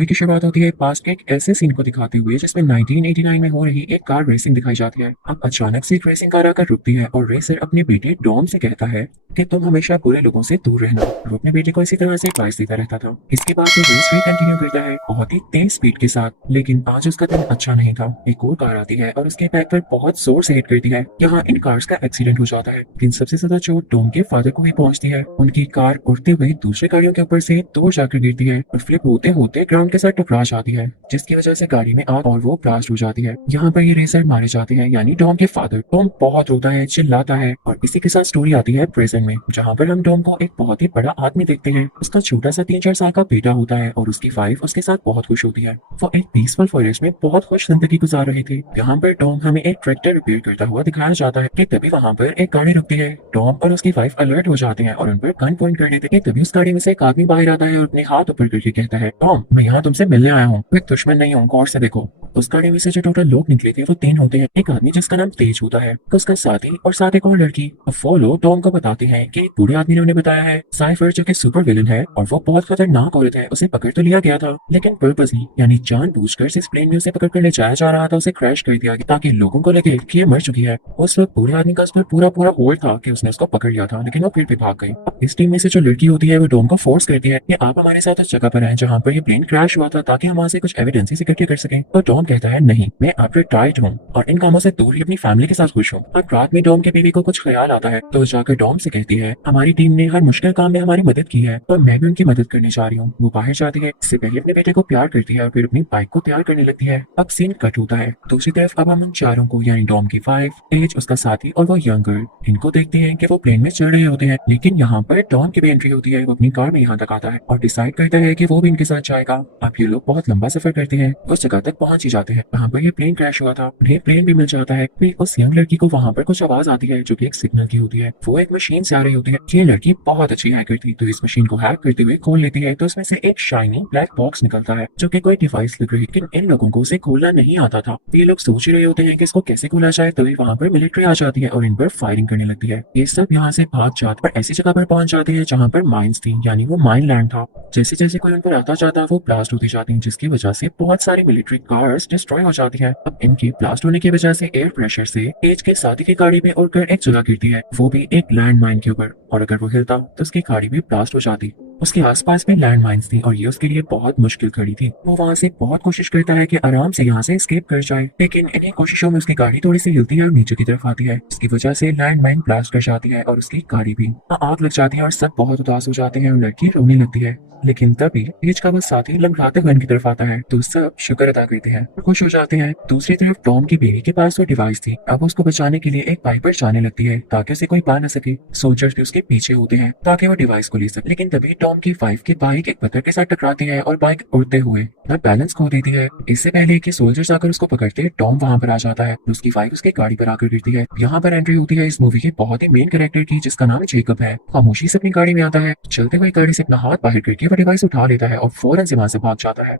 Movie की शुरुआत होती है पास्ट के एक ऐसे सीन को दिखाते हुए जिसमें 1989 में हो रही एक कार रेसिंग दिखाई जाती है। अब अचानक से एक रेसिंग कार आकर रुकती है और रेसर अपने बेटे डॉम से कहता है कि तुम हमेशा बुरे लोगों से दूर रहना। वो अपने बेटे को इसी तरह से एडवाइस देता रहता था। इसके बाद वो रेस भी कंटिन्यू करता है बहुत ही तेज स्पीड के साथ। लेकिन आज उसका दिन अच्छा नहीं था। एक और कार आती है और उसके बैक पर बहुत जोर से हिट करती है। यहाँ इन कार्स का एक्सीडेंट हो जाता है, लेकिन सबसे ज्यादा चोट डॉम के फादर को ही पहुंचती है। उनकी कार उड़ते हुए दूसरे गाड़ियों के ऊपर से दूर जाकर गिरती है और फ्लिप होते होते ग्राउंड के साथ टकरा जाती है, जिसकी वजह से गाड़ी में आग और वो ब्लास्ट हो जाती है। यहाँ पर ये रेसर मारे जाते हैं, यानी डॉम के फादर। डॉम बहुत रोता है, चिल्लाता है और इसी के साथ स्टोरी आती है प्रेजेंट में, जहाँ पर हम डॉम को एक बहुत ही बड़ा आदमी देखते हैं। उसका छोटा सा 3-4 साल का बेटा होता है और उसकी वाइफ उसके साथ बहुत खुश होती है। वो एक पीसफुल फॉरेस्ट में बहुत खुश जिंदगी गुजार रहे थे। यहाँ पर डॉम हमें एक ट्रैक्टर रिपेयर करता हुआ दिखाया जाता है कि तभी वहाँ पर एक गाड़ी रुकती है। डॉम और उसकी वाइफ अलर्ट हो जाते हैं और उन पर गन पॉइंट कर देते हैं। तभी उस गाड़ी में से एक आदमी बाहर आता है और अपने हाथ ऊपर करके कहता है, टॉम मैं यहाँ तुमसे मिलने आया हूँ, कोई दुश्मन नहीं हूँ, गौर से देखो। उस गाड़ी में से जो टोटल लोग निकले थे वो 3 होते हैं। एक आदमी जिसका नाम तेज होता है, उसका साथी और साथ एक और लड़की। अब वो लोग टॉम को बताते हैं कि एक बूढ़े आदमी ने उन्हें बताया है साइफर जो कि सुपर विलन है और वो बहुत खतरनाक औरत है, उसे पकड़ तो लिया गया था लेकिन पर्पसली यानी जानबूझकर जिस प्लेन में उसे पकड़ कर ले जाया जा रहा था उसे क्रैश कर दिया गया ताकि लोगों को लगे कि ये मर चुकी है। उस वक्त बूढ़े आदमी का उस पर पूरा पूरा होल्ड था कि उसने उसको पकड़ लिया था, लेकिन वो फिर भी भाग गई। अब इस टीम में से जो लड़की होती है वो डॉम को फोर्स करती है कि आप हमारे साथ उस जगह पर आए जहाँ पर ये प्लेन क्रैश हुआ था ताकि हम वहाँ से कुछ एविडेंस इकट्ठे कर सकें। तो डॉम कहता है नहीं, मैं आफ्टर टाइट हूँ और इन कामों से दूर ही अपनी फैमिली के साथ खुश हूँ। अब रात में डॉम के बीवी को कुछ ख्याल आता है तो जाकर डॉम से कहती है हमारी टीम ने हर मुश्किल काम में हमारी मदद की है और मैं भी उनकी मदद करने जा रही हूँ। वो बाहर जाती है, इससे पहले अपने बेटे को प्यार करती है और फिर अपनी बाइक को प्यार करने लगती है। अब सीन कट होता है। दूसरी तरफ अब हम उन चारों को यानी डॉम की वाइफ, एज उसका साथी और वो यंग गर्ल, इनको देखते हैं कि वो प्लेन में चढ़ रहे होते हैं। लेकिन यहाँ पर डॉम की भी एंट्री होती है। वो अपनी कार में यहाँ तक आता है और डिसाइड करता है कि वो भी इनके साथ जाएगा। अब ये लोग बहुत लंबा सफर करते हैं, उस जगह तक पहुंच ही जाते हैं जहाँ पर ये प्लेन क्रैश हुआ था। उन्हें प्लेन भी मिल जाता है। फिर उस यंग लड़की को वहाँ पर कुछ आवाज आती है जो कि एक सिग्नल की होती है। वो एक मशीन से आ रही होती है। ये लड़की बहुत अच्छी हैकर थी तो इस मशीन को हैक करते हुए खोल लेती है तो उसमें से एक शाइनी ब्लैक बॉक्स निकलता है जो कि कोई डिवाइस लग रही है, लेकिन इन लोगों को उसे खोलना नहीं आता था। ये लोग सोच रहे होते हैं कि इसको कैसे खोला जाए, तभी वहाँ पर मिलिट्री आ जाती है और इन पर फायरिंग करने लगती है। ये सब यहाँ से भाग जाते और ऐसी जगह पर पहुंच जाते हैं जहाँ पर माइंस थी, यानी वो माइन लैंड था। जैसे जैसे कोई उन पर आता जाता वो ब्लास्ट होती जाती है, जिसकी वजह से बहुत सारी मिलिट्री कार्स डिस्ट्रॉय हो जाती है। अब इनकी ब्लास्ट होने की वजह से एयर प्रेशर से एज के साथी की गाड़ी में उड़कर एक जगह गिरती है, वो भी एक लैंड माइन के ऊपर, और अगर वो हिलता तो उसकी गाड़ी भी ब्लास्ट हो जाती। उसके आसपास में लैंड माइंस थी और ये उसके लिए बहुत मुश्किल खड़ी थी। वो वहाँ से बहुत कोशिश करता है कि आराम से यहाँ से एस्केप कर जाए, लेकिन इन्हीं कोशिशों में उसकी गाड़ी थोड़ी सी हिलती है और नीचे की तरफ आती है। इसकी वजह से लैंड माइन ब्लास्ट कर जाती है और उसकी गाड़ी भी आग लग जाती है और सब बहुत उदास हो जाते हैं और लड़की रोने लगती है। लेकिन तभी एज का वो साथी लंगड़ाते हुए इनकी तरफ आता है तो सब शुक्र अदा करते हैं और खुश हो जाते हैं। दूसरी तरफ टॉम की बीवी के पास वो डिवाइस थी। अब उसको बचाने के लिए एक बाइक पर जाने लगती है ताकि उसे कोई पा न सके। सोल्जर्स भी उसके पीछे होते हैं ताकि वो डिवाइस को ले सके, लेकिन तभी टॉम की वाइफ की बाइक एक पत्थर के साथ टकराती है और बाइक उड़ते हुए बैलेंस खो देती है। इससे पहले कि सोल्जर्स आकर उसको पकड़ते टॉम वहां पर आ जाता है। उसकी वाइफ उसकी गाड़ी पर आकर गिरती है। यहाँ पर एंट्री होती है इस मूवी के बहुत ही मेन कैरेक्टर की, जिसका नाम जेकब है। खामोशी से अपनी गाड़ी में आता है, चलते हुए गाड़ी से अपना हाथ बाहर करके वो डिवाइस उठा लेता है और फौरन से वहां से भाग जाता है।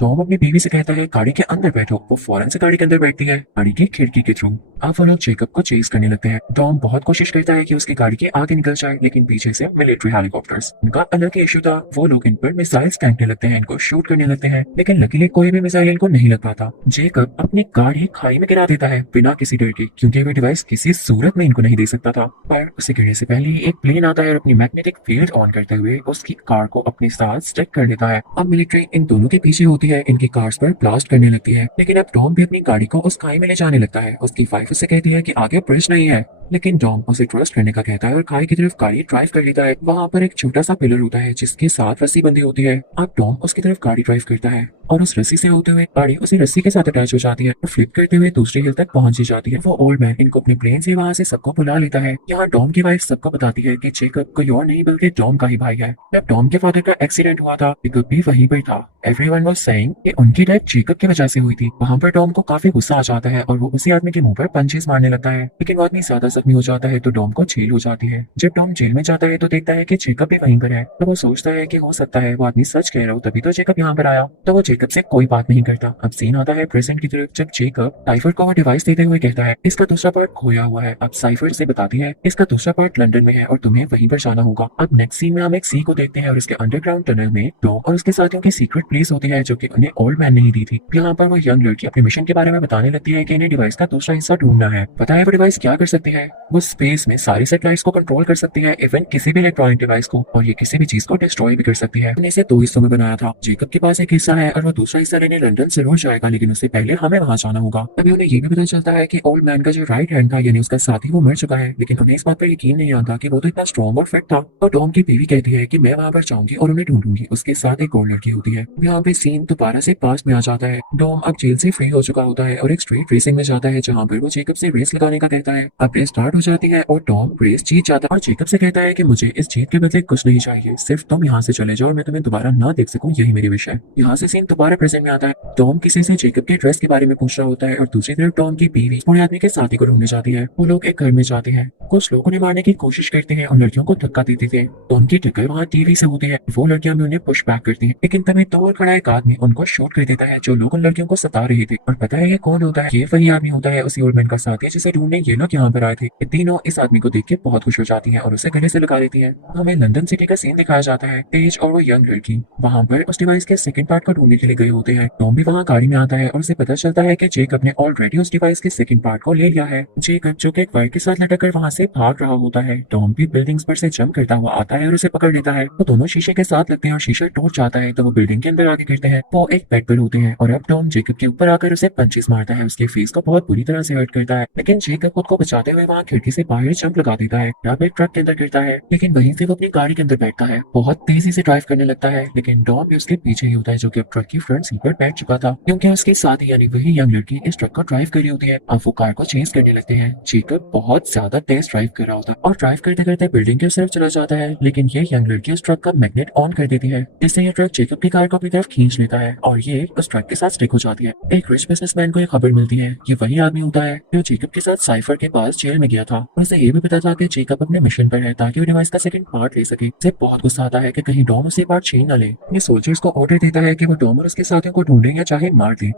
टॉम अपनी बीवी से कहता है गाड़ी के अंदर बैठो। वो फौरन से गाड़ी के अंदर बैठती है, गाड़ी की खिड़की के थ्रू। अब वो लोग जेकब को चेस करने लगते हैं। टॉम बहुत कोशिश करता है कि उसकी गाड़ी के आगे निकल जाए, लेकिन पीछे से मिलिट्री हेलीकॉप्टर्स, उनका अलग ही इशू था। वो लोग इन पर मिसाइल्स फेंकने लगते हैं, इनको शूट करने लगते हैं, लेकिन लकीली कोई भी मिसाइल इनको नहीं लग पाता। जेकब अपनी गाड़ी खाई में गिरा देता है बिना किसी डर के, क्योंकि वो डिवाइस किसी सूरत में इनको नहीं दे सकता था। पर उसे गिरने से पहले एक प्लेन आता है और अपनी मैग्नेटिक फील्ड ऑन करते हुए उसकी कार को अपने साथ स्टिक कर देता है। अब मिलिट्री इन दोनों के पीछे होती है, इनकी कार्स पर ब्लास्ट करने लगती है, लेकिन अब टॉम भी अपनी गाड़ी को उस खाई में ले जाने लगता है। उसकी वाइफ उससे कहती है कि आगे ब्रिज नहीं है, लेकिन टॉम उसे ट्रस्ट करने का कहता है और खाई की तरफ गाड़ी ड्राइव कर लेता है। वहाँ पर एक छोटा सा पिलर होता है जिसके साथ रस्सी बंधी होती है। अब टॉम उसकी तरफ गाड़ी ड्राइव करता है और उस रस्सी से होते हुए गाड़ी उसी रस्सी के साथ अटैच हो जाती है और फ्लिप करते हुए दूसरी हिल तक पहुंच ही जाती है। वो ओल्ड मैन इनको अपने प्लेन से वहाँ से सबको बुला लेता है। यहाँ टॉम की वाइफ सबको बताती है कि जेकब कोई और नहीं बल्कि टॉम का ही भाई है। जब टॉम के फादर का एक्सीडेंट हुआ था जेकब भी वहीं पर था। एवरीवन वाज सेइंग कि उनकी डेथ जेकब की वजह से हुई थी। वहाँ पर टॉम को काफी गुस्सा आ जाता है और वो उसी आदमी के मुंह पर पंचेस मारने लगता है, लेकिन वो आदमी ज्यादा जख्मी हो जाता है तो डॉम को जेल हो जाती है। जब डॉम जेल में जाता है तो देखता है कि जेकब भी वहीं पर है, तो वो सोचता है कि हो सकता है वो आदमी सच कह रहा हो, तभी तो जेकब यहाँ पर आया। तो वो जेकब से कोई बात नहीं करता। अब सीन आता है प्रेजेंट की तरफ, जब जेकब साइफर को वो डिवाइस देते हुए कहता है इसका दूसरा पार्ट खोया हुआ है। अब साइफर से बताती है इसका दूसरा पार्ट लंदन में है और तुम्हें वहीं पर जाना होगा। अब नेक्स्ट सीन में हम एक सी को देखते हैं और उसके अंडरग्राउंड टनल में डॉम और उसके साथियों की सीक्रेट प्लेस होती है जो कि उन्हें ओल्ड मैन नहीं दी थी। यहाँ पर वो यंग लड़की अपने मिशन के बारे में बताने लगती है कि इन्हें डिवाइस का दूसरा हिस्सा ढूंढना है। पता है वो डिवाइस क्या कर सकती है? वो स्पेस में सारी सैटेलाइट्स को कंट्रोल कर सकती है, इवन किसी भी इलेक्ट्रॉनिक डिवाइस को, और ये किसी भी चीज को डिस्ट्रॉय भी कर सकती है। हमने इसे दो हिस्सों में बनाया था। जेकब के पास एक हिस्सा है और वो दूसरा हिस्सा लेने लंदन जरूर जाएगा, लेकिन उससे पहले हमें वहां जाना होगा। अभी उन्हें ये भी पता चलता है कि ओल्ड मैन का जो राइट हैंड था यानी उसका साथी वो मर चुका है, लेकिन उन्हें इस बात पर यकीन नहीं आता कि वो तो इतना स्ट्रॉन्ग और फिट था। और डॉम की बीवी कहती है कि मैं वहां पर जाऊंगी और उन्हें ढूंढूंगी। उसके साथ एक और लड़की होती है। यहाँ पे सीन दोबारा से पास्ट में आ जाता है। डॉम अब जेल से फ्री हो चुका होता है और एक स्ट्रीट रेसिंग में जाता है जहाँ पर वो जेकब से रेस लगाने का कहता है। अब रेस स्टार्ट हो जाती है और टॉम रेस जीत जाता है और जेकब से कहता है कि मुझे इस जीत के बदले कुछ नहीं चाहिए, सिर्फ तुम यहाँ से चले जाओ और मैं तुम्हें दोबारा ना देख सकूं, यही मेरी विश है। यहाँ से सीन दोबारा प्रेजेंट में आता है। टॉम किसी से जेकब के ड्रेस के बारे में पूछ रहा होता है और दूसरी तरफ टॉम की बीवी बूढ़े आदमी के साथी को ढूंढने जाती है। वो लोग एक घर में जाते हैं, कुछ लोग उन्हें मारने की कोशिश करते हैं और लड़कियों को धक्का देते थे। तो उनकी टक्कर वहाँ टीवी से होती है। वो लड़कियां भी उन्हें पुश बैक करती हैं, लेकिन तभी तो खड़ा एक आदमी उनको शूट कर देता है जो लोग उन लड़कियों को सता रहे थे। और पता है ये कौन होता है? ये वही आदमी होता है, उसी ओल्ड मैन का साथी जिसे ढूंढने ये लोग यहाँ पर आए थे। ये तीनों इस आदमी को देख के बहुत खुश हो जाती हैं और उसे गले से लगा लेती हैं। हमें लंदन सिटी का सीन दिखाया जाता है। तेज और वो यंग लड़की वहाँ पर उस डिवाइस के सेकंड पार्ट को ढूंढने के लिए गए होते हैं। टॉम भी वहाँ गाड़ी में आता है और उसे पता चलता है कि जेकब ने ऑलरेडी उस डिवाइस के सेकंड पार्ट को ले लिया है। जेकब जो कि एक वायर के साथ लटक कर वहाँ से भाग रहा होता है। टॉम भी बिल्डिंग्स पर से जंप करता हुआ आता है और उसे पकड़ लेता है। वो दोनों शीशे के साथ लगते हैं और शीशा टूट जाता है तो वो बिल्डिंग के अंदर आगे गिरते हैं। वो एक बेड पर होते हैं और अब टॉम जेकब के ऊपर आकर उसे पंचेस मारता है। उसके फेस को बहुत बुरी तरह से हर्ट करता है, लेकिन जेकब खुद को बचाते हुए वहाँ खिड़की से बाहर जंप लगा देता है। अब एक ट्रक के अंदर गिरता है, लेकिन वहीं से वो अपनी गाड़ी के अंदर बैठता है। बहुत तेजी से ड्राइव करने लगता है, लेकिन डॉम भी उसके पीछे ही होता है जो कि अब ट्रक की फ्रंट सीट पर बैठ चुका था, क्योंकि उसके साथ ही यानी वही यंग लड़की इस ट्रक को ड्राइव कर रही होती है। अब वो कार को चेंज करने लगते हैं। जेकब बहुत ज्यादा तेज ड्राइव कर रहा होता है और ड्राइव करते करते बिल्डिंग की तरफ चला जाता है, लेकिन ये यंग लड़की उस ट्रक का मैग्नेट ऑन कर देती है, जिससे ये ट्रक जेकब की कार को अपनी तरफ खींच लेता है और ये उस ट्रक के साथ स्टिक हो जाती है। एक रिच बिजनेसमैन को ये खबर मिलती है। ये वही आदमी होता है जो जेकब के साथ साइफर के पास जेल में गया था और उसे ये भी पता था कि जेकब अपने मिशन पर है ताकि वो डिवाइस का सेकंड पार्ट ले सके। उसे बहुत गुस्सा आता है कि कहीं डॉम उसे पार्ट छीन न ले। ये सोल्जर्स को ऑर्डर देता है कि वो डॉम और उसके साथियों को ढूंढे या चाहे मार दे।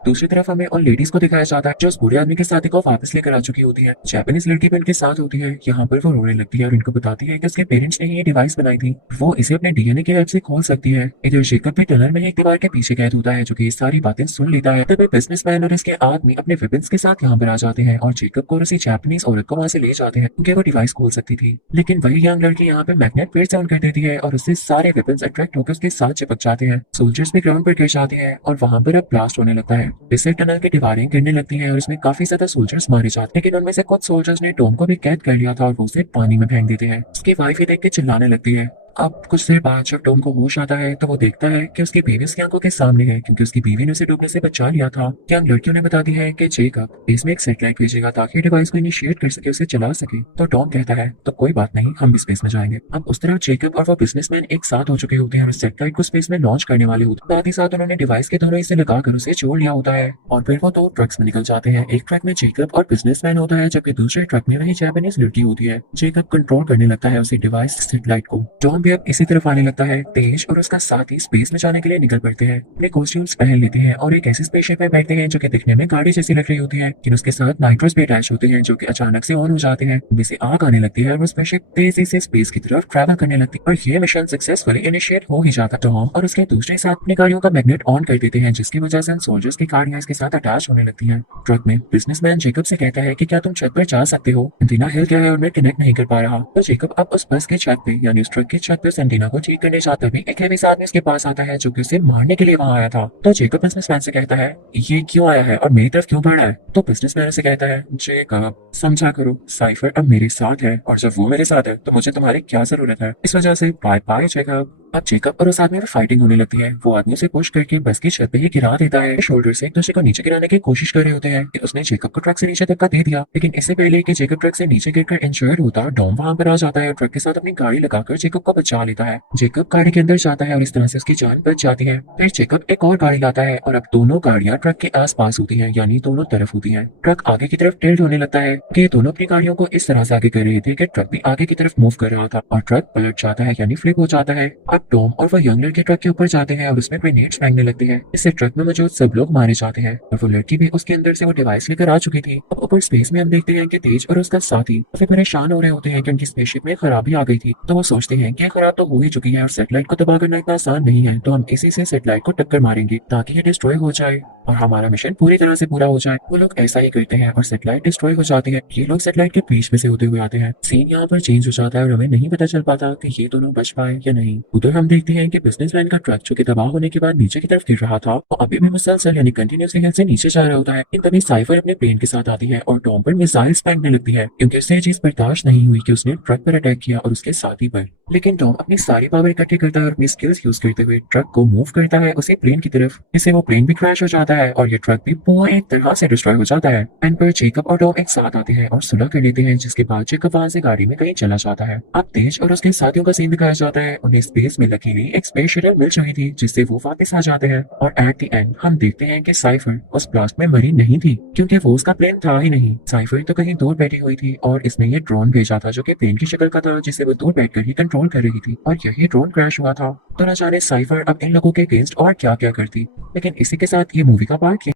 दूसरी तरफ हमें उन लेडीज को दिखाया जाता है जो उस बूढ़े आदमी के साथी को वापस लेकर आ चुकी होती है। जापानीज लड़की भी उनके साथ होती है। यहाँ पर वो रोने लगती है और इनको बताती है कि उसके पेरेंट्स ने ये डिवाइस बनाई थी, वो इसे अपने डीएनए के हेल्प से खोल सकती है। इधर जेकब भी टनल में एक दीवार के पीछे कैद होता है जो कि ये सारी बातें सुन लेता है। तभी बिजनेसमैन और इसके आदमी अपने वेपन्स के साथ यहाँ पर आ जाते हैं और जेकब को और उसी जापानीज औरत को वहाँ से ले जाते हैं क्योंकि वो डिवाइस खोल सकती थी। लेकिन वही यंग लड़की यहाँ पे मैग्नेट फिर से ऑन कर देती है और उससे सारे वेपन्स अट्रैक्ट होकर उसके साथ चिपक जाते हैं। सोल्जर्स भी ग्राउंड पर गिर जाते हैं और वहाँ पर अब ब्लास्ट होने लगता है। इससे टनल की दीवारें गिरने लगती हैं और इसमें काफी ज्यादा सोल्जर्स मारे जाते हैं, लेकिन उनमें से कुछ सोल्जर्स ने टॉम को भी कैद कर लिया था और वो उसे पानी में फेंक देते हैं। उसकी वाइफ ही देख के चिल्लाने लगती है। अब कुछ देर बाद जब टॉम को होश आता है तो वो देखता है कि उसकी बीवी उसकी आंखों के सामने है, क्योंकि उसकी बीवी ने उसे डूबने से बचा लिया था। क्या लड़कियों ने बता दी है कि जेकब इसमें एक सैटेलाइट भेजेगा ताकि डिवाइस को इनिशिएट कर सके, उसे चला सके। तो टॉम कहता है तो कोई बात नहीं, हम स्पेस में जाएंगे। अब उस तरह जेकब और वो बिजनेसमैन एक साथ हो चुके होते हैं और सैटेलाइट को स्पेस में लॉन्च करने वाले होते हैं। साथ ही साथ उन्होंने डिवाइस के दोनों हिस्से लगाकर उसे जोड़ लिया होता है और फिर वो दो ट्रक्स में निकल जाते हैं। एक ट्रक में जेकब और बिजनेसमैन होता है जबकि दूसरे ट्रक में वही जापानीज लड़की होती है। जेकब कंट्रोल करने लगता है उसी डिवाइस सैटेलाइट को। टॉम भी अब इसी तरफ आने लगता है। तेज और उसका साथी स्पेस में जाने के लिए निकल पड़ते हैं। अपने कॉस्ट्यूम्स पहन लेते हैं और एक ऐसी स्पेसशिप में बैठते हैं जो कि दिखने में गाड़ी जैसी लग रही होती है, लेकिन उसके साथ नाइट्रोस भी अटैच होते हैं जो कि अचानक से ऑन हो जाते हैं। उनमें से आग आने लगती है और वो स्पेसशिप तेजी से स्पेस की तरफ ट्रैवल करने लगती है और ये मिशन सक्सेसफुली इनिशिएट हो ही जाता। टॉम और उसके दूसरे साथ अपनी गाड़ियों का मैग्नेट ऑन कर देते हैं जिसकी वजह से सोल्जर्स की गाड़ियां इसके साथ अटैच होने लगती हैं। ट्रक में बिजनेसमैन जेकब से कहता है कि क्या तुम छत पर जा सकते हो, एंटीना हिल गया है और मैं कनेक्ट नहीं कर पा रहा। तो जेकब अब उस बस के छत पे यानी उस ट्रक की छत पे एंटीना को ठीक करने जाता भी एक हैवी आदमी उसके पास आता है जो कि उसे मारने के लिए वहां आया था। तो जेकब बिजनेसमैन से कहता है ये क्यों आया है और मेरी तरफ क्यों बढ़ रहा है। तो बिजनेसमैन से कहता है जेकब समझा करो, साइफर अब मेरे साथ है और जब वो मेरे साथ है तो मुझे तुम्हारी क्या जरूरत है, इस वजह से बाय बाय जेकब। अब जेकब और उस आदमी में फाइटिंग होने लगती है। वो आदमी उसे पुश करके बस की छत पे ही गिरा देता है। शोल्डर से एक दूसरे को नीचे गिराने की कोशिश कर रहे होते हैं कि उसने जेकब को ट्रक से नीचे धक्का दे दिया, लेकिन इससे पहले कि जेकब ट्रक से नीचे गिरकर इंश्योर्ड होता, डॉम वहां पर आ जाता है और ट्रक के साथ अपनी गाड़ी लगाकर जेकब को बचा लेता है। जेकब गाड़ी के अंदर जाता है और इस तरह से उसकी जान बच जाती है। फिर जेकब एक और गाड़ी लाता है और अब दोनों गाड़ियां ट्रक के आस पास होती हैं, यानी दोनों तरफ होती हैं। ट्रक आगे की तरफ टिल्ट होने लगता है कि ये दोनों अपनी गाड़ियों को इस तरह से आगे कर रहे थे कि ट्रक भी आगे की तरफ मूव कर रहा था और ट्रक पलट जाता है, यानी फ्लिप हो जाता है। अब टॉम और वह यंग लड़के ट्रक के ऊपर जाते हैं और उसमें ग्रेनेड्स फेंकने लगते हैं, इससे ट्रक में मौजूद सब लोग मारे जाते हैं और वो लड़की भी उसके अंदर से वो डिवाइस लेकर आ चुकी थी। अब ऊपर स्पेस में हम देखते हैं कि तेज और उसका साथी काफी परेशान हो रहे होते हैं कि उनकी स्पेसशिप में खराबी आ गई थी। तो वो सोचते हैं कि खराब तो हो ही चुकी है और सेटेलाइट को तबाह करना इतना आसान नहीं है, तो हम इसी से सेटेलाइट को टक्कर मारेंगे ताकि ये डिस्ट्रॉय हो जाए और हमारा मिशन पूरी तरह से पूरा हो जाए। वो लोग ऐसा ही करते हैं और सेटेलाइट डिस्ट्रॉय हो जाती है। ये लोग सेटेलाइट के बीच में से होते हुए आते हैं। सीन यहाँ पर चेंज हो जाता है और हमें नहीं पता चल पाता कि ये दोनों बच पाए या नहीं। उधर हम देखते हैं कि बिजनेसमैन का ट्रक जो कि तबाह होने के बाद नीचे की तरफ गिर रहा था, वो अभी भी मुसलसल यानी कंटिन्यूसली से नीचे जा रहा होता है। इन तभी साइफर अपने प्लेन के साथ आती है और टॉम पर मिसाइल्स फेंकने लगती है, क्योंकि उससे ये चीज बर्दाश्त नहीं हुई कि उसने ट्रक पर अटैक किया और उसके साथी पर। लेकिन टॉम अपनी सारी पावर इकट्ठी करता है और अपनी स्किल्स यूज करते हुए ट्रक को मूव करता है उसी प्लेन की तरफ, जिससे वो प्लेन भी क्रैश हो जाता है और ये ट्रक भी पूरी तरह से डिस्ट्रॉय हो जाता है। एंड पर जेकब और टॉम एक साथ आते हैं और सुलह कर लेते हैं, जिसके बाद जेकब वहां से गाड़ी में कहीं चला जाता है। अब तेज और उसके साथियों का सीन दिखाया जाता है। उन्हें स्पेस में लकीली एक स्पेस शटल मिल चुकी थी, जिससे वो वापस आ जाते हैं और एट द एंड हम देखते हैं कि साइफर उस ब्लास्ट में मरी नहीं थी, क्योंकि वो उसका प्लेन था ही नहीं। साइफर तो कहीं दूर बैठी हुई थी और इसने ये ड्रोन भेजा था जो कि प्लेन की शक्ल का था, जिसे वो दूर बैठकर ही कंट्रोल कर रही थी और यही ड्रोन क्रैश हुआ था। तो न जाने साइफर अब इन लोगों के अगेंस्ट और क्या क्या करती। लेकिन इसी के साथ ये मूवी का पार्ट